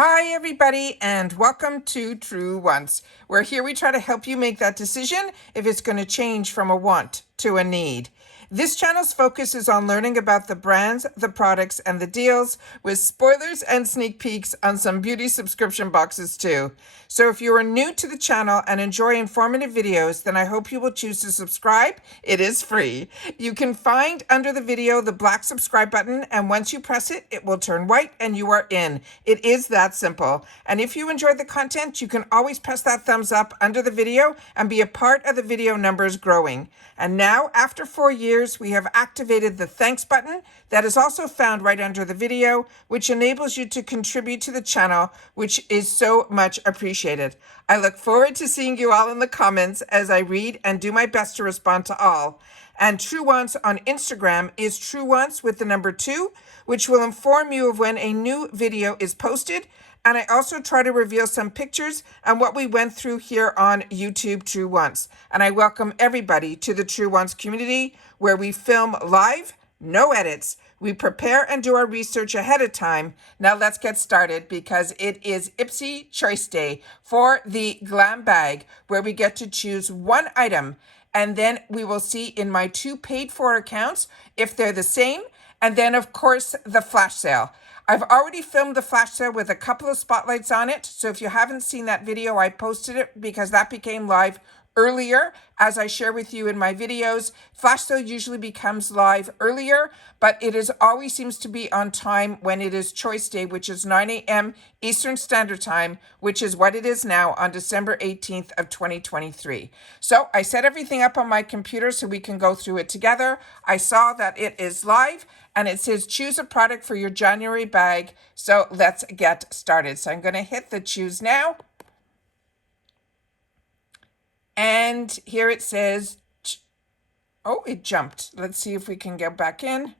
Hi, everybody, and welcome to Truewants, where here we try to help you make that decision if it's going to change from a want to a need. This channel's focus is on learning about the brands, the products, and the deals, with spoilers and sneak peeks on some beauty subscription boxes too. So if you are new to the channel and enjoy informative videos, then I hope you will choose to subscribe. It is free. You can find under the video the black subscribe button, and once you press it, it will turn white and you are in. It is that simple. And if you enjoyed the content, you can always press that thumbs up under the video and be a part of the video numbers growing. And now, after 4 years, we have activated the thanks button that is also found right under the video, which enables you to contribute to the channel, which is so much appreciated. I look forward to seeing you all in the comments as I read and do my best to respond to all. And Truewants on Instagram is Truewants with the number 2, which will inform you of when a new video is posted. And I also try to reveal some pictures and what we went through here on YouTube Truewants. And I welcome everybody to the Truewants community, where we film live, no edits. We prepare and do our research ahead of time. Now let's get started, because it is IPSY Choice Day for the GlamBag, where we get to choose one item. And then we will see in my 2 paid for accounts if they're the same. And then, of course, the flash sale. I've already filmed the flash sale with a couple of spotlights on it. So if you haven't seen that video, I posted it because that became live earlier, as I share with you in my videos. Flash sale usually becomes live earlier, but it is always seems to be on time when it is Choice Day, which is 9 a.m. Eastern Standard Time, which is what it is now on December 18th of 2023. So I set everything up on my computer so we can go through it together. I saw that it is live, and it says choose a product for your January bag. So let's get started. So I'm going to hit the choose now. And here it says, oh, it jumped. Let's see if we can get back in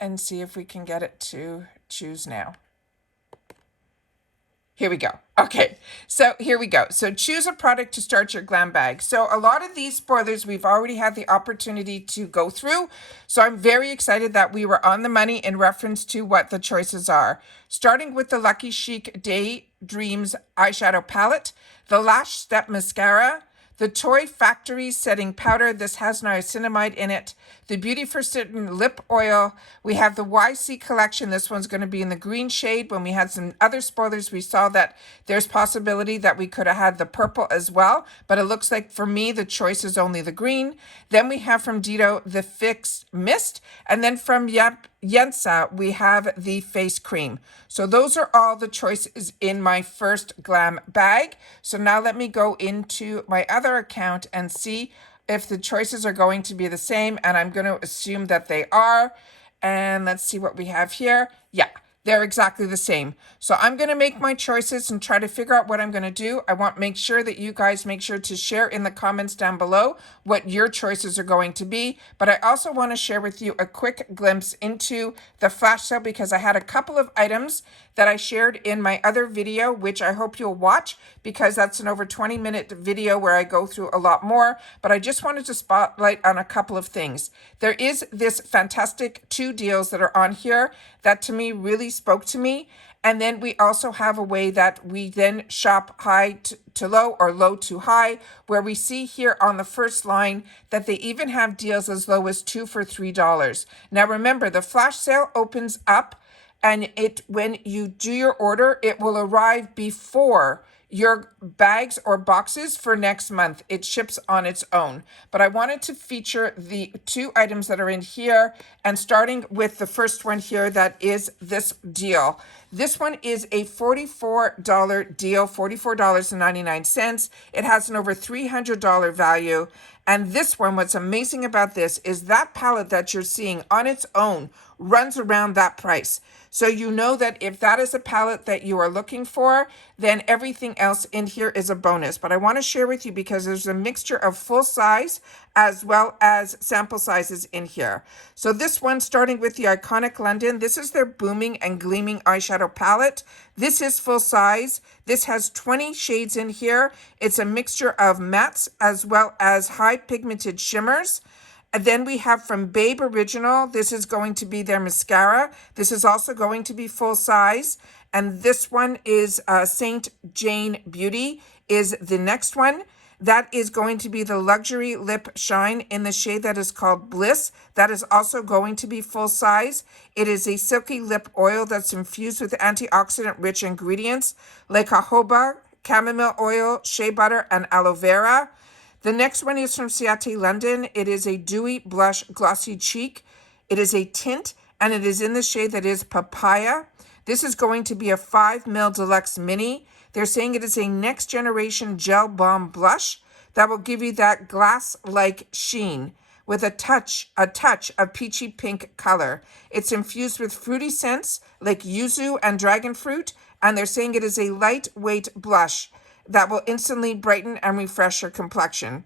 and see if we can get it to choose now. Here we go. Okay, so here we go. So choose a product to start your glam bag. So a lot of these spoilers we've already had the opportunity to go through. So I'm very excited that we were on the money in reference to what the choices are. Starting with the Lucky Chic Daydreams eyeshadow palette, the Lash Step mascara, the Toy Factory setting powder. This has niacinamide in it. The Beauty for Certain lip oil. We have the YC collection. This one's going to be in the green shade. When we had some other spoilers, we saw that there's possibility that we could have had the purple as well. But it looks like for me, the choice is only the green. Then we have from Dito, the Fix Mist. And then from Yensa, we have the face cream. So those are all the choices in my first glam bag. So now let me go into my other account and see if the choices are going to be the same, and I'm going to assume that they are. And let's see what we have here. Yeah, they're exactly the same. So I'm going to make my choices and try to figure out what I'm going to do. I want to make sure that you guys make sure to share in the comments down below what your choices are going to be. But I also want to share with you a quick glimpse into the flash sale, because I had a couple of items that I shared in my other video, which I hope you'll watch, because that's an over 20-minute video where I go through a lot more. But I just wanted to spotlight on a couple of things. There is this fantastic 2 deals that are on here that to me really spoke to me. And then we also have a way that we then shop high to low or low to high, where we see here on the first line that they even have deals as low as 2 for $3. Now remember, the flash sale opens up, and when you do your order, it will arrive before your bags or boxes for next month. It ships on its own. But I wanted to feature the 2 items that are in here, and starting with the first one here, that is this deal. This one is a $44 deal, $44.99. It has an over $300 value. And this one, what's amazing about this is that palette that you're seeing on its own runs around that price. So you know that if that is a palette that you are looking for, then everything else in here is a bonus. But I want to share with you because there's a mixture of full size as well as sample sizes in here. So this one, starting with the Iconic London, this is their Booming and Gleaming eyeshadow palette. This is full size. This has 20 shades in here. It's a mixture of mattes as well as high pigmented shimmers. And then we have from Babe Original, this is going to be their mascara. This is also going to be full size. And this one is Saint Jane Beauty is the next one. That is going to be the Luxury Lip Shine in the shade that is called Bliss. That is also going to be full size. It is a silky lip oil that's infused with antioxidant-rich ingredients like jojoba, chamomile oil, shea butter, and aloe vera. The next one is from Ciate London. It is a dewy blush glossy cheek. It is a tint, and it is in the shade that is Papaya. This is going to be a 5ml Deluxe Mini. They're saying it is a next generation gel balm blush that will give you that glass-like sheen with a touch of peachy pink color. It's infused with fruity scents like yuzu and dragon fruit, and they're saying it is a lightweight blush that will instantly brighten and refresh your complexion.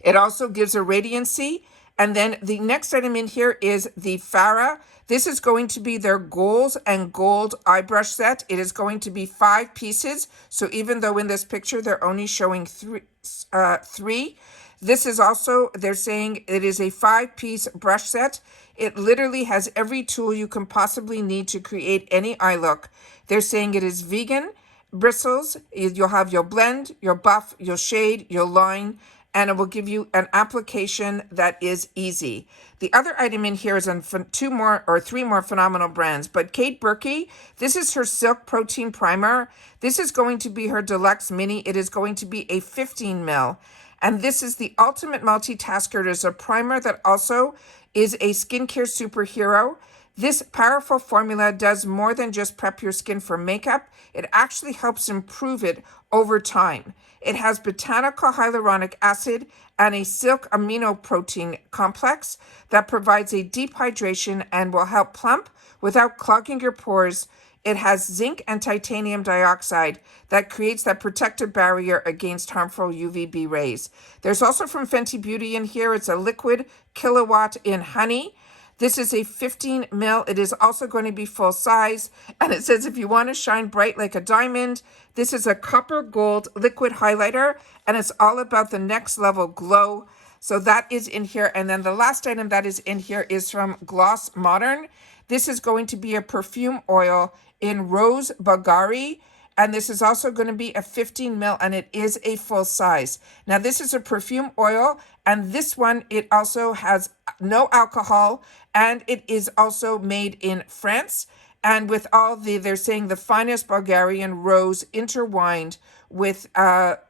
It also gives a radiancy. And then the next item in here is the Farah. This is going to be their Goals and Gold eye brush set. It is going to be 5 pieces. So even though in this picture they're only showing three, this is also, they're saying it is a 5-piece brush set. It literally has every tool you can possibly need to create any eye look. They're saying it is vegan, bristles, you'll have your blend, your buff, your shade, your line, and it will give you an application that is easy. The other item in here is on 3 more phenomenal brands, but Kate Burkey, this is her Silk Protein Primer. This is going to be her Deluxe Mini. It is going to be a 15ml, and this is the ultimate multitasker. It is a primer that also is a skincare superhero. This powerful formula does more than just prep your skin for makeup. It actually helps improve it over time. It has botanical hyaluronic acid and a silk amino protein complex that provides a deep hydration and will help plump without clogging your pores. It has zinc and titanium dioxide that creates that protective barrier against harmful UVB rays. There's also from Fenty Beauty in here. It's a liquid kilowatt in honey. This is a 15ml. It is also going to be full size. And it says if you want to shine bright like a diamond, this is a copper gold liquid highlighter. And it's all about the next level glow. So that is in here. And then the last item that is in here is from Gloss Modern. This is going to be a perfume oil in Rose Bulgari. And this is also going to be a 15ml, and it is a full size. Now, this is a perfume oil, and this one, it also has no alcohol, and it is also made in France. And with all they're saying the finest Bulgarian rose intertwined with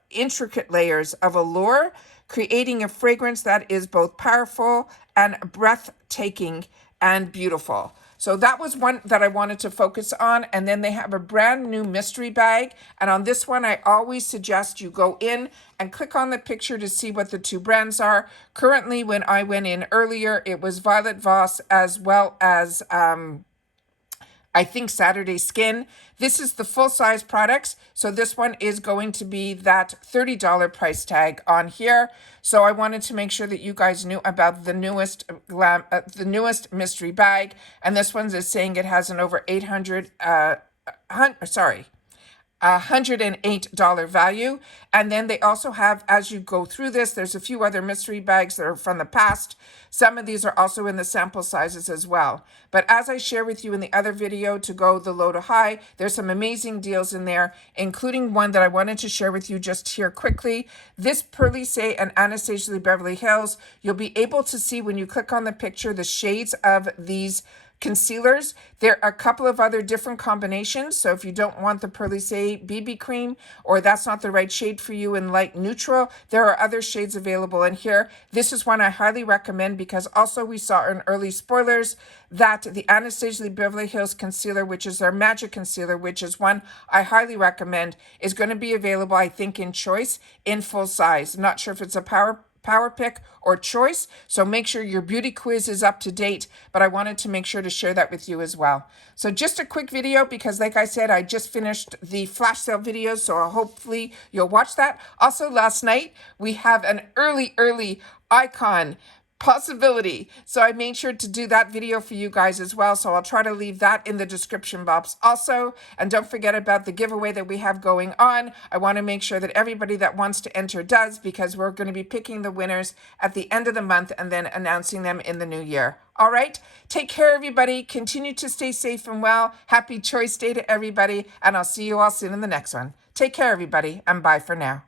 intricate layers of allure, creating a fragrance that is both powerful and breathtaking and beautiful. So that was one that I wanted to focus on. And then they have a brand new mystery bag. And on this one, I always suggest you go in and click on the picture to see what the 2 brands are. Currently, when I went in earlier, it was Violet Voss as well as I think Saturday Skin. This is the full-size products. So this one is going to be that $30 price tag on here. So I wanted to make sure that you guys knew about the newest mystery bag. And this one is saying it has an over $108 value. And then they also have, as you go through this, there's a few other mystery bags that are from the past. Some of these are also in the sample sizes as well. But as I share with you in the other video to go the low to high, there's some amazing deals in there, including one that I wanted to share with you just here quickly. This Pearly Say and Anastasia Beverly Hills, you'll be able to see when you click on the picture the shades of these concealers. There are a couple of other different combinations. So if you don't want the Pearly Say BB cream, or that's not the right shade for you in light neutral, there are other shades available in here. This is one I highly recommend because also we saw in early spoilers that the Anastasia Beverly Hills concealer, which is their magic concealer, which is one I highly recommend, is going to be available, I think, in choice in full size. Not sure if it's a power pick or choice, so make sure your beauty quiz is up to date, but I wanted to make sure to share that with you as well. So just a quick video because like I said, I just finished the flash sale video, so hopefully you'll watch that. Also last night, we have an early icon possibility. So I made sure to do that video for you guys as well. So I'll try to leave that in the description box also. And don't forget about the giveaway that we have going on. I want to make sure that everybody that wants to enter does, because we're going to be picking the winners at the end of the month and then announcing them in the new year. All right. Take care, everybody. Continue to stay safe and well. Happy Choice Day to everybody. And I'll see you all soon in the next one. Take care, everybody. And bye for now.